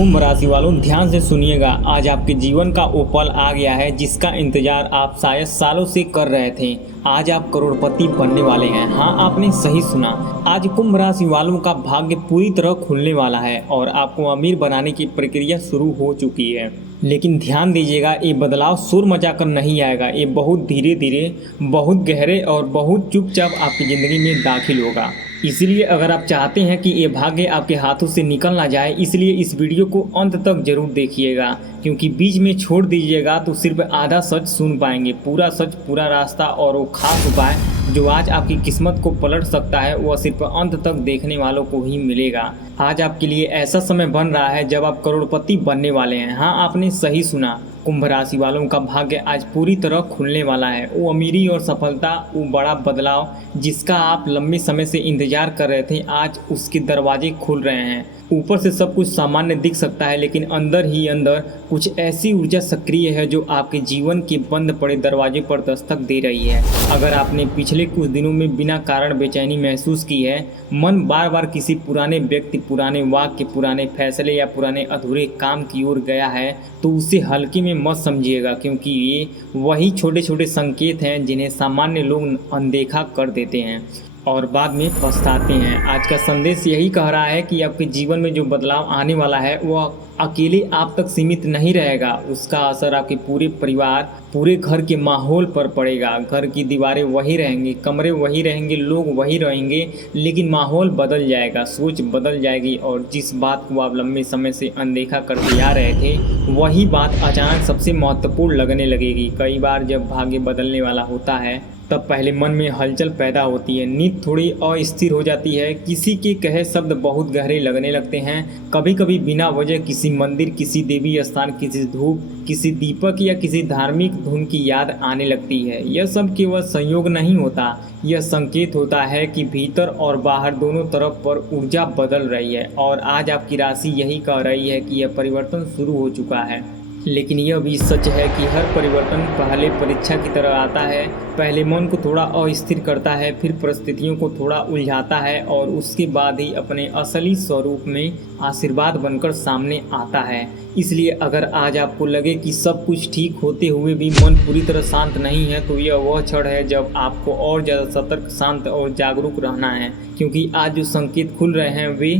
कुंभ राशि वालों ध्यान से सुनिएगा। आज आपके जीवन का वो पल आ गया है जिसका इंतजार आप शायद सालों से कर रहे थे। आज आप करोड़पति बनने वाले हैं। हाँ, आपने सही सुना। आज कुंभ राशि वालों का भाग्य पूरी तरह खुलने वाला है और आपको अमीर बनाने की प्रक्रिया शुरू हो चुकी है। लेकिन ध्यान दीजिएगा, ये बदलाव शोर मचाकर नहीं आएगा। ये बहुत धीरे धीरे, बहुत गहरे और बहुत चुपचाप आपकी ज़िंदगी में दाखिल होगा। इसलिए अगर आप चाहते हैं कि ये भाग्य आपके हाथों से निकल ना जाए, इसलिए इस वीडियो को अंत तक जरूर देखिएगा, क्योंकि बीच में छोड़ दीजिएगा तो सिर्फ आधा सच सुन पाएंगे। पूरा सच, पूरा रास्ता और वो खास उपाय जो आज आपकी किस्मत को पलट सकता है, वह सिर्फ अंत तक देखने वालों को ही मिलेगा। आज आपके लिए ऐसा समय बन रहा है जब आप करोड़पति बनने वाले हैं। हाँ, आपने सही सुना। कुंभ राशि वालों का भाग्य आज पूरी तरह खुलने वाला है। वो अमीरी और सफलता, वो बड़ा बदलाव जिसका आप लंबे समय से इंतजार कर रहे थे, आज उसके दरवाजे खुल रहे हैं। ऊपर से सब कुछ सामान्य दिख सकता है, लेकिन अंदर ही अंदर कुछ ऐसी ऊर्जा सक्रिय है जो आपके जीवन के बंद पड़े दरवाजे पर दस्तक दे रही है। अगर आपने पिछले कुछ दिनों में बिना कारण बेचैनी महसूस की है, मन बार बार किसी पुराने व्यक्ति, पुराने वाक्य, पुराने फैसले या पुराने अधूरे काम की ओर गया है, तो उसे हल्के में मत समझिएगा, क्योंकि ये वही छोटे छोटे संकेत हैं जिन्हें सामान्य लोग अनदेखा कर देते हैं और बाद में पछताते हैं। आज का संदेश यही कह रहा है कि आपके जीवन में जो बदलाव आने वाला है वह अकेले आप तक सीमित नहीं रहेगा। उसका असर आपके पूरे परिवार, पूरे घर के माहौल पर पड़ेगा। घर की दीवारें वही रहेंगी, कमरे वही रहेंगे, लोग वही रहेंगे, लेकिन माहौल बदल जाएगा, सोच बदल जाएगी और जिस बात को आप लंबे समय से अनदेखा करते आ रहे थे, वही बात अचानक सबसे महत्वपूर्ण लगने लगेगी। कई बार जब भाग्य बदलने वाला होता है तब पहले मन में हलचल पैदा होती है, नींद थोड़ी अस्थिर हो जाती है, किसी के कहे शब्द बहुत गहरे लगने लगते हैं। कभी कभी बिना वजह किसी मंदिर, किसी देवी स्थान, किसी धूप, किसी दीपक या किसी धार्मिक धुन की याद आने लगती है। यह सब केवल संयोग नहीं होता, यह संकेत होता है कि भीतर और बाहर दोनों तरफ पर ऊर्जा बदल रही है। और आज आपकी राशि यही कह रही है कि यह परिवर्तन शुरू हो चुका है। लेकिन यह भी सच है कि हर परिवर्तन पहले परीक्षा की तरह आता है। पहले मन को थोड़ा अस्थिर करता है, फिर परिस्थितियों को थोड़ा उलझाता है और उसके बाद ही अपने असली स्वरूप में आशीर्वाद बनकर सामने आता है। इसलिए अगर आज आपको लगे कि सब कुछ ठीक होते हुए भी मन पूरी तरह शांत नहीं है, तो यह वह क्षण है जब आपको और ज़्यादा सतर्क, शांत और जागरूक रहना है, क्योंकि आज जो संकेत खुल रहे हैं वे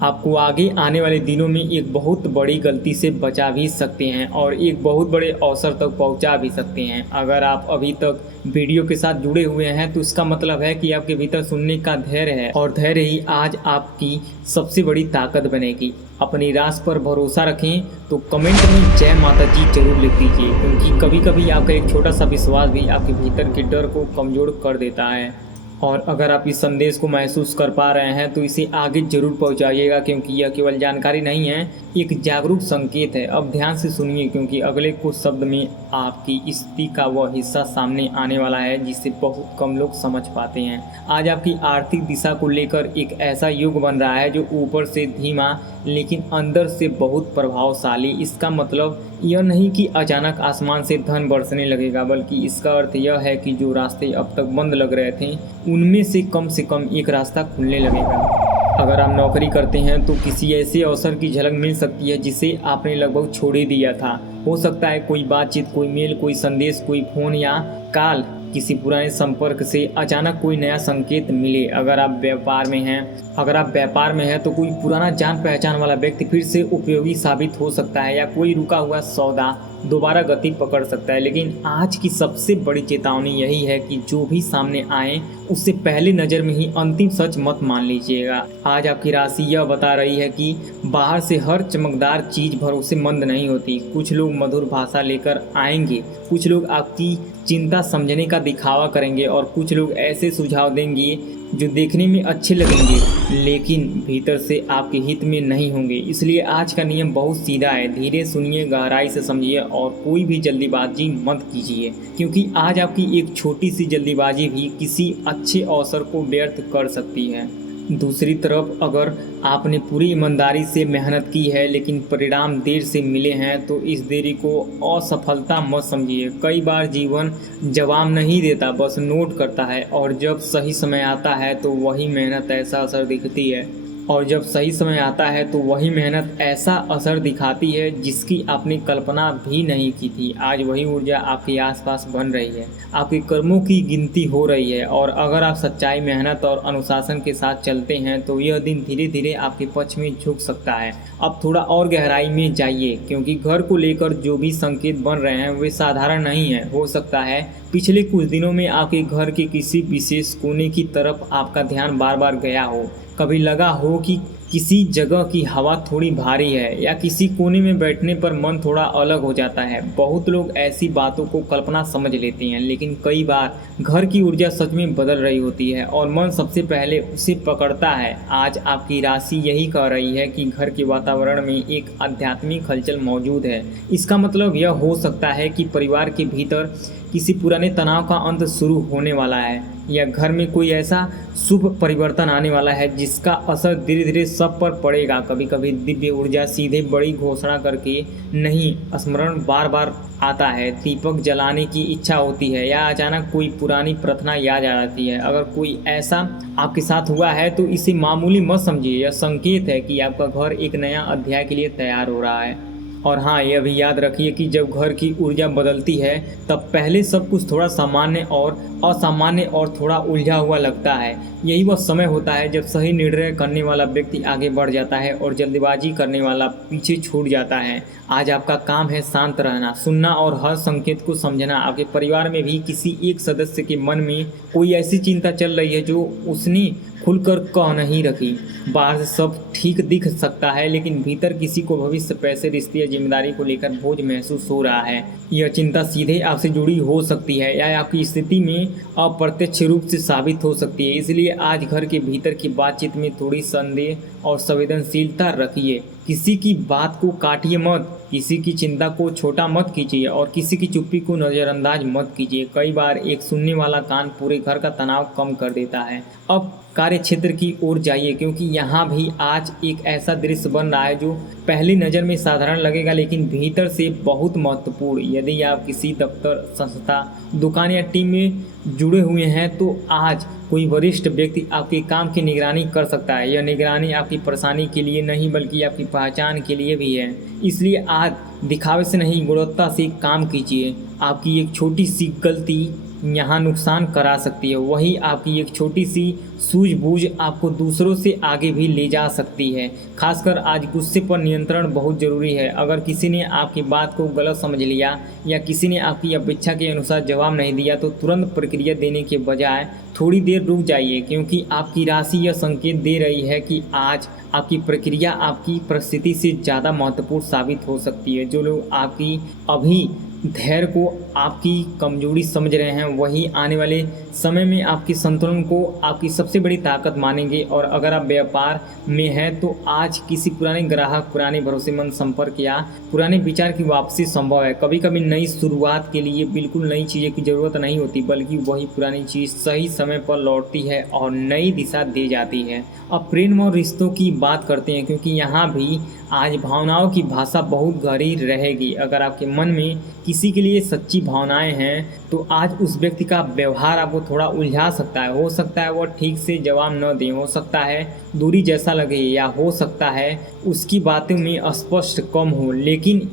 आपको आगे आने वाले दिनों में एक बहुत बड़ी गलती से बचा भी सकते हैं और एक बहुत बड़े अवसर तक पहुंचा भी सकते हैं। अगर आप अभी तक वीडियो के साथ जुड़े हुए हैं तो इसका मतलब है कि आपके भीतर सुनने का धैर्य है और धैर्य ही आज आपकी सबसे बड़ी ताकत बनेगी। अपनी रास पर भरोसा रखें तो कमेंट में जय माता जी जरूर लिख दीजिए, क्योंकि कभी कभी आपका एक छोटा सा विश्वास भी आपके भीतर के डर को कमज़ोर कर देता है। और अगर आप इस संदेश को महसूस कर पा रहे हैं तो इसे आगे जरूर पहुंचाइएगा, क्योंकि यह केवल जानकारी नहीं है, एक जागरूक संकेत है। अब ध्यान से सुनिए, क्योंकि अगले कुछ शब्द में आपकी स्थिति का वह हिस्सा सामने आने वाला है जिसे बहुत कम लोग समझ पाते हैं। आज आपकी आर्थिक दिशा को लेकर एक ऐसा युग बन रहा है जो ऊपर से धीमा लेकिन अंदर से बहुत प्रभावशाली। इसका मतलब यह नहीं कि अचानक आसमान से धन बरसने लगेगा, बल्कि इसका अर्थ यह है कि जो रास्ते अब तक बंद लग रहे थे उनमें से कम एक रास्ता खुलने लगेगा। अगर आप नौकरी करते हैं तो किसी ऐसे अवसर की झलक मिल सकती है जिसे आपने लगभग छोड़ ही दिया था। हो सकता है कोई बातचीत, कोई मेल, कोई संदेश, कोई फोन या कॉल, किसी पुराने संपर्क से अचानक कोई नया संकेत मिले। अगर आप व्यापार में हैं तो कोई पुराना जान पहचान वाला व्यक्ति फिर से उपयोगी साबित हो सकता है या कोई रुका हुआ सौदा दोबारा गति पकड़ सकता है। लेकिन आज की सबसे बड़ी चेतावनी यही है कि जो भी सामने आए उससे पहले नज़र में ही अंतिम सच मत मान लीजिएगा। आज आपकी राशि यह बता रही है कि बाहर से हर चमकदार चीज़ भरोसेमंद नहीं होती। कुछ लोग मधुर भाषा लेकर आएंगे, कुछ लोग आपकी चिंता समझने का दिखावा करेंगे और कुछ लोग ऐसे सुझाव देंगे जो देखने में अच्छे लगेंगे लेकिन भीतर से आपके हित में नहीं होंगे। इसलिए आज का नियम बहुत सीधा है, धीरे सुनिए, गहराई से समझिए और कोई भी जल्दीबाजी मत कीजिए, क्योंकि आज आपकी एक छोटी सी जल्दीबाजी भी किसी अच्छे अवसर को व्यर्थ कर सकती है। दूसरी तरफ अगर आपने पूरी ईमानदारी से मेहनत की है लेकिन परिणाम देर से मिले हैं तो इस देरी को असफलता मत समझिए। कई बार जीवन जवाब नहीं देता, बस नोट करता है, और जब सही समय आता है तो वही मेहनत ऐसा असर दिखती है और जब सही समय आता है तो वही मेहनत ऐसा असर दिखाती है जिसकी आपने कल्पना भी नहीं की थी। आज वही ऊर्जा आपके आसपास बन रही है, आपके कर्मों की गिनती हो रही है, और अगर आप सच्चाई, मेहनत और अनुशासन के साथ चलते हैं तो यह दिन धीरे धीरे आपके पक्ष में झुक सकता है। अब थोड़ा और गहराई में जाइए, क्योंकि घर को लेकर जो भी संकेत बन रहे हैं वे साधारण नहीं है। हो सकता है पिछले कुछ दिनों में आपके घर के किसी विशेष कोने की तरफ आपका ध्यान बार बार गया हो। कभी लगा हो कि किसी जगह की हवा थोड़ी भारी है, या किसी कोने में बैठने पर मन थोड़ा अलग हो जाता है। बहुत लोग ऐसी बातों को कल्पना समझ लेते हैं, लेकिन कई बार घर की ऊर्जा सच में बदल रही होती है और मन सबसे पहले उसे पकड़ता है। आज आपकी राशि यही कह रही है कि घर के वातावरण में एक आध्यात्मिक हलचल मौजूद है। इसका मतलब यह हो सकता है कि परिवार के भीतर किसी पुराने तनाव का अंत शुरू होने वाला है, या घर में कोई ऐसा शुभ परिवर्तन आने वाला है जिसका असर धीरे धीरे सब पर पड़ेगा। कभी कभी दिव्य ऊर्जा सीधे बड़ी घोषणा करके नहीं, स्मरण बार बार आता है, दीपक जलाने की इच्छा होती है, या अचानक कोई पुरानी प्रार्थना याद आ जाती है। अगर कोई ऐसा आपके साथ हुआ है तो इसे मामूली मत समझिए, यह संकेत है कि आपका घर एक नया अध्याय के लिए तैयार हो रहा है। और हाँ, यह भी याद रखिए कि जब घर की ऊर्जा बदलती है तब पहले सब कुछ थोड़ा सामान्य और असामान्य और थोड़ा उलझा हुआ लगता है। यही वह समय होता है जब सही निर्णय करने वाला व्यक्ति आगे बढ़ जाता है और जल्दबाजी करने वाला पीछे छूट जाता है। आज आपका काम है शांत रहना, सुनना और हर संकेत को समझना। आपके परिवार में भी किसी एक सदस्य के मन में कोई ऐसी चिंता चल रही है जो उसने खुलकर कह नहीं रखी। बाहर से सब ठीक दिख सकता है, लेकिन भीतर किसी को भविष्य, पैसे, रिश्ते या जिम्मेदारी को लेकर बोझ महसूस हो रहा है। यह चिंता सीधे आपसे जुड़ी हो सकती है या आपकी स्थिति में अप्रत्यक्ष रूप से साबित हो सकती है। इसलिए आज घर के भीतर की बातचीत में थोड़ी संदेह और संवेदनशीलता रखिए। किसी की बात को काटिए मत, किसी की चिंता को छोटा मत कीजिए और किसी की चुप्पी को नज़रअंदाज मत कीजिए। कई बार एक सुनने वाला कान पूरे घर का तनाव कम कर देता है। अब कार्य क्षेत्र की ओर जाइए, क्योंकि यहाँ भी आज एक ऐसा दृश्य बन रहा है जो पहली नज़र में साधारण लगेगा, लेकिन भीतर से बहुत महत्वपूर्ण। यदि आप किसी दफ्तर, संस्था, दुकान या टीम में जुड़े हुए हैं तो आज कोई वरिष्ठ व्यक्ति आपके काम की निगरानी कर सकता है। यह निगरानी आपकी परेशानी के लिए नहीं बल्कि आपकी पहचान के लिए भी है। इसलिए आज दिखावे से नहीं, गुणवत्ता से काम कीजिए। आपकी एक छोटी सी गलती यहाँ नुकसान करा सकती है, वही आपकी एक छोटी सी सूझबूझ आपको दूसरों से आगे भी ले जा सकती है। खासकर आज गुस्से पर नियंत्रण बहुत ज़रूरी है। अगर किसी ने आपकी बात को गलत समझ लिया या किसी ने आपकी अपेक्षा के अनुसार जवाब नहीं दिया तो तुरंत प्रतिक्रिया देने के बजाय थोड़ी देर रुक जाइए, क्योंकि आपकी राशि यह संकेत दे रही है कि आज आपकी प्रक्रिया आपकी परिस्थिति से ज़्यादा महत्वपूर्ण साबित हो सकती है। जो लोग आपकी अभी धैर्य को आपकी कमजोरी समझ रहे हैं, वही आने वाले समय में आपकी संतुलन को आपकी सबसे बड़ी ताकत मानेंगे। और अगर आप व्यापार में हैं तो आज किसी पुराने ग्राहक, पुराने भरोसेमंद संपर्क या पुराने विचार की वापसी संभव है। कभी कभी नई शुरुआत के लिए बिल्कुल नई चीज़ें की ज़रूरत नहीं होती, बल्कि वही पुरानी चीज़ सही समय पर लौटती है और नई दिशा दे जाती है। अब प्रेम और रिश्तों की बात करते हैं, क्योंकि यहाँ भी आज भावनाओं की भाषा बहुत गहरी रहेगी। अगर आपके मन में किसी के लिए सच्ची भावनाएं हैं तो आज उस व्यक्ति का व्यवहार आपको थोड़ा उलझा सकता है। हो सकता है वो ठीक से जवाब न दे, हो सकता है दूरी जैसा लगे, या हो सकता है उसकी बातों में स्पष्ट कम हो। लेकिन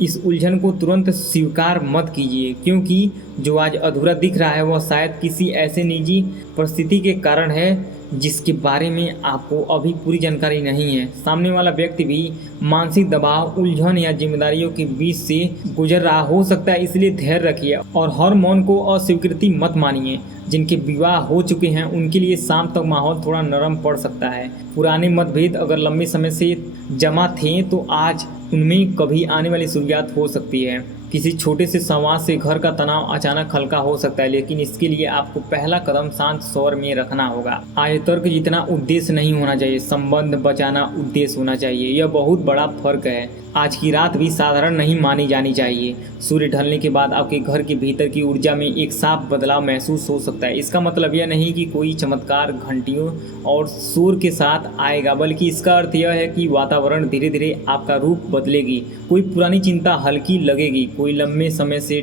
इस उलझन को तुरंत स्वीकार मत कीजिए, क्योंकि जो आज अधूरा दिख रहा है वह शायद किसी ऐसे निजी परिस्थिति के कारण है जिसके बारे में आपको अभी पूरी जानकारी नहीं है। सामने वाला व्यक्ति भी मानसिक दबाव, उलझन या जिम्मेदारियों के बीच से गुजर रहा हो सकता है। इसलिए धैर्य रखिए और हर मौन को अस्वीकृति मत मानिए। जिनके विवाह हो चुके हैं उनके लिए शाम तक माहौल थोड़ा नरम पड़ सकता है। पुराने मतभेद अगर लंबे समय से जमा थे तो आज उनमें कभी आने वाली शुरुआत हो सकती है। किसी छोटे से संवाद से घर का तनाव अचानक हल्का हो सकता है, लेकिन इसके लिए आपको पहला कदम शांत स्वर में रखना होगा। आयतर्क जितना उद्देश्य नहीं होना चाहिए, संबंध बचाना उद्देश्य होना चाहिए। यह बहुत बड़ा फर्क है। आज की रात भी साधारण नहीं मानी जानी चाहिए। सूर्य ढलने के बाद आपके घर के भीतर की ऊर्जा में एक साफ बदलाव महसूस हो सकता है। इसका मतलब यह नहीं कि कोई चमत्कार घंटियों और शोर के साथ आएगा, बल्कि इसका अर्थ यह है कि वातावरण धीरे धीरे आपका रूप बदलेगी। कोई पुरानी चिंता हल्की लगेगी, कोई लंबे समय से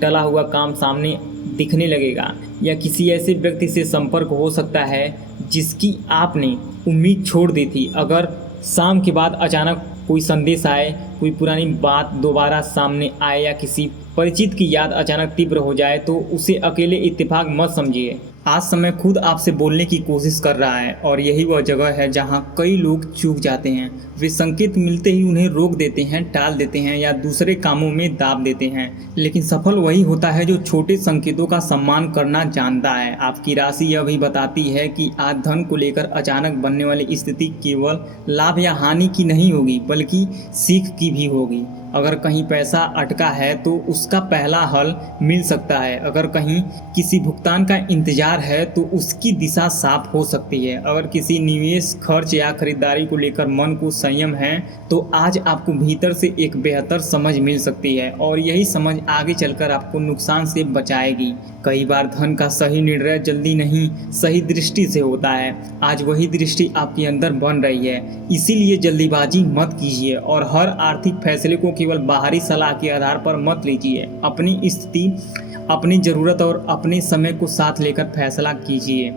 टला हुआ काम सामने दिखने लगेगा, या किसी ऐसे व्यक्ति से संपर्क हो सकता है जिसकी आपने उम्मीद छोड़ दी थी। अगर शाम के बाद अचानक कोई संदेश आए, कोई पुरानी बात दोबारा सामने आए या किसी परिचित की याद अचानक तीव्र हो जाए तो उसे अकेले इत्तेफाक मत समझिए। आज समय खुद आपसे बोलने की कोशिश कर रहा है और यही वह जगह है जहां कई लोग चूक जाते हैं। वे संकेत मिलते ही उन्हें रोक देते हैं, टाल देते हैं या दूसरे कामों में दाब देते हैं। लेकिन सफल वही होता है जो छोटे संकेतों का सम्मान करना जानता है। आपकी राशि यह भी बताती है कि आज धन को लेकर अचानक बनने वाली स्थिति केवल लाभ या हानि की नहीं होगी बल्कि सीख की भी होगी। अगर कहीं पैसा अटका है तो उसका पहला हल मिल सकता है। अगर कहीं किसी भुगतान का इंतजार है तो उसकी दिशा साफ हो सकती है। अगर किसी निवेश, खर्च या खरीदारी को लेकर मन को संयम है तो आज आपको भीतर से एक बेहतर समझ मिल सकती है और यही समझ आगे चलकर आपको नुकसान से बचाएगी। कई बार धन का सही निर्णय जल्दी नहीं, सही दृष्टि से होता है। आज वही दृष्टि आपके अंदर बन रही है, इसीलिए जल्दीबाजी मत कीजिए और हर आर्थिक फैसले को केवल बाहरी सलाह के आधार पर मत लीजिए। अपनी स्थिति, अपनी ज़रूरत और अपने समय को साथ लेकर फैसला कीजिए।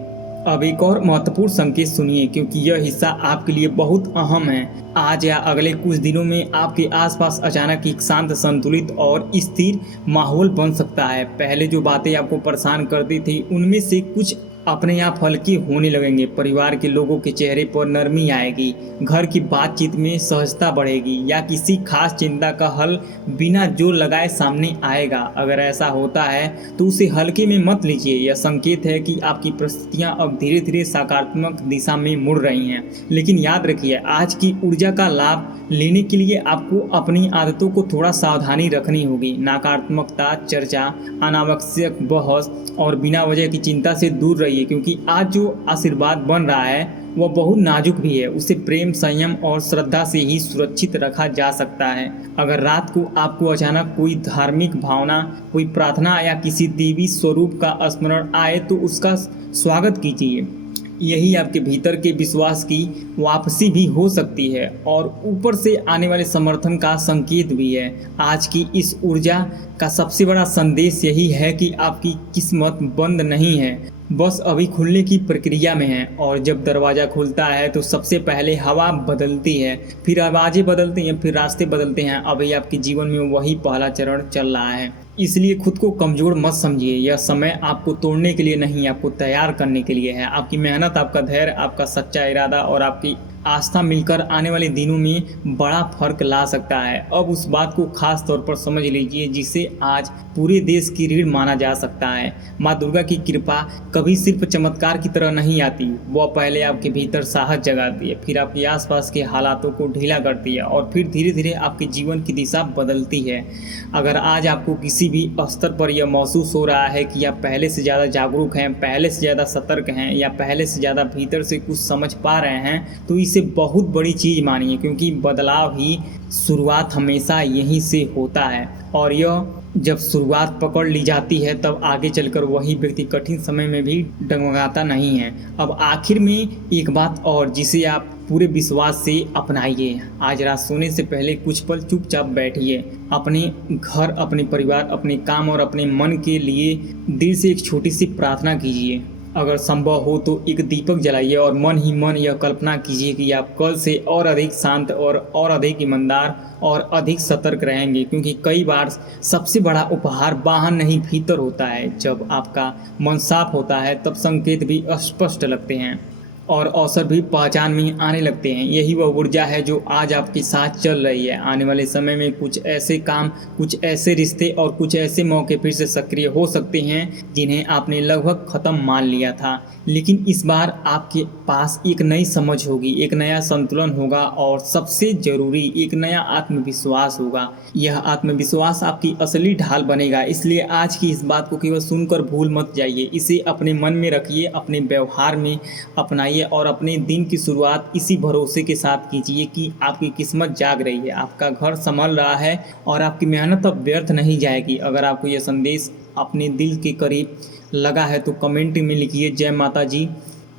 अब एक और महत्वपूर्ण संकेत सुनिए, क्योंकि यह हिस्सा आपके लिए बहुत अहम है। आज या अगले कुछ दिनों में आपके आसपास अचानक एक शांत, संतुलित और स्थिर माहौल बन सकता है। पहले जो बातें आपको परेशान करती थी उनमें से कुछ अपने आप हल्की होने लगेंगे। परिवार के लोगों के चेहरे पर नरमी आएगी, घर की बातचीत में सहजता बढ़ेगी या किसी खास चिंता का हल बिना जोर लगाए सामने आएगा। अगर ऐसा होता है तो उसे हल्के में मत लीजिए। यह संकेत है कि आपकी परिस्थितियां अब धीरे धीरे सकारात्मक दिशा में मुड़ रही हैं। लेकिन याद रखिए, आज की ऊर्जा का लाभ लेने के लिए आपको अपनी आदतों को थोड़ा सावधानी रखनी होगी। नकारात्मकता, चर्चा, अनावश्यक बहस और बिना वजह की चिंता से दूर रहिए, क्योंकि आज जो आशीर्वाद बन रहा है वह बहुत नाजुक भी है। उसे प्रेम, संयम और श्रद्धा से ही सुरक्षित रखा जा सकता है। अगर रात को आपको अचानक कोई धार्मिक भावना, कोई प्रार्थना या किसी देवी स्वरूप का स्मरण आए तो उसका स्वागत कीजिए। यही आपके भीतर के विश्वास की वापसी भी हो सकती है और ऊपर से आने वाले समर्थन का संकेत भी है। आज की इस ऊर्जा का सबसे बड़ा संदेश यही है कि आपकी किस्मत बंद नहीं है, बस अभी खुलने की प्रक्रिया में है। और जब दरवाज़ा खुलता है तो सबसे पहले हवा बदलती है, फिर आवाज़ें बदलती हैं, फिर रास्ते बदलते हैं। अभी आपके जीवन में वही पहला चरण चल रहा है। इसलिए खुद को कमज़ोर मत समझिए। यह समय आपको तोड़ने के लिए नहीं, आपको तैयार करने के लिए है। आपकी मेहनत, आपका धैर्य, आपका सच्चा इरादा और आपकी आस्था मिलकर आने वाले दिनों में बड़ा फर्क ला सकता है। अब उस बात को खास तौर पर समझ लीजिए जिसे आज पूरे देश की रीढ़ माना जा सकता है। माँ दुर्गा की कृपा कभी सिर्फ चमत्कार की तरह नहीं आती। वह पहले आपके भीतर साहस जगाती है, फिर आपके आसपास के हालातों को ढीला करती है और फिर धीरे धीरे आपके जीवन की दिशा बदलती है। अगर आज आपको किसी भी स्तर पर यह महसूस हो रहा है कि आप पहले से ज़्यादा जागरूक हैं, पहले से ज़्यादा सतर्क हैं या पहले से ज़्यादा भीतर से कुछ समझ पा रहे हैं तो इसे बहुत बड़ी चीज़ मानिए, क्योंकि बदलाव ही शुरुआत हमेशा यहीं से होता है। और यह जब शुरुआत पकड़ ली जाती है तब आगे चलकर वही व्यक्ति कठिन समय में भी डगमगाता नहीं है। अब आखिर में एक बात और जिसे आप पूरे विश्वास से अपनाइए। आज रात सोने से पहले कुछ पल चुपचाप बैठिए। अपने घर, अपने परिवार, अपने काम और अपने मन के लिए दिल से एक छोटी सी प्रार्थना कीजिए। अगर संभव हो तो एक दीपक जलाइए और मन ही मन यह कल्पना कीजिए कि आप कल से और अधिक शांत और अधिक ईमानदार और अधिक सतर्क रहेंगे, क्योंकि कई बार सबसे बड़ा उपहार बाहर नहीं भीतर होता है। जब आपका मन साफ होता है तब संकेत भी स्पष्ट लगते हैं और अवसर भी पहचान में आने लगते हैं। यही वह ऊर्जा है जो आज आपके साथ चल रही है। आने वाले समय में कुछ ऐसे काम, कुछ ऐसे रिश्ते और कुछ ऐसे मौके फिर से सक्रिय हो सकते हैं जिन्हें आपने लगभग ख़त्म मान लिया था। लेकिन इस बार आपके पास एक नई समझ होगी, एक नया संतुलन होगा और सबसे ज़रूरी एक नया आत्मविश्वास होगा। यह आत्मविश्वास आपकी असली ढाल बनेगा। इसलिए आज की इस बात को केवल सुनकर भूल मत जाइए, इसे अपने मन में रखिए, अपने व्यवहार में अपनाइए और अपने दिन की शुरुआत इसी भरोसे के साथ कीजिए कि आपकी किस्मत जाग रही है, आपका घर संभल रहा है और आपकी मेहनत अब व्यर्थ नहीं जाएगी। अगर आपको यह संदेश अपने दिल के करीब लगा है तो कमेंट में लिखिए जय माता जी।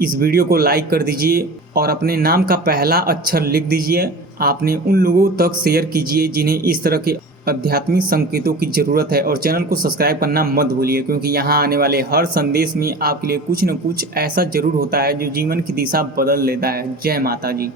इस वीडियो को लाइक कर दीजिए और अपने नाम का पहला अक्षर लिख दीजिए। आपने उन लोगों तक शेयर कीजिए जिन्हें इस तरह के आध्यात्मिक संकेतों की ज़रूरत है और चैनल को सब्सक्राइब करना मत भूलिए, क्योंकि यहाँ आने वाले हर संदेश में आपके लिए कुछ न कुछ ऐसा ज़रूर होता है जो जीवन की दिशा बदल देता है। जय माता जी।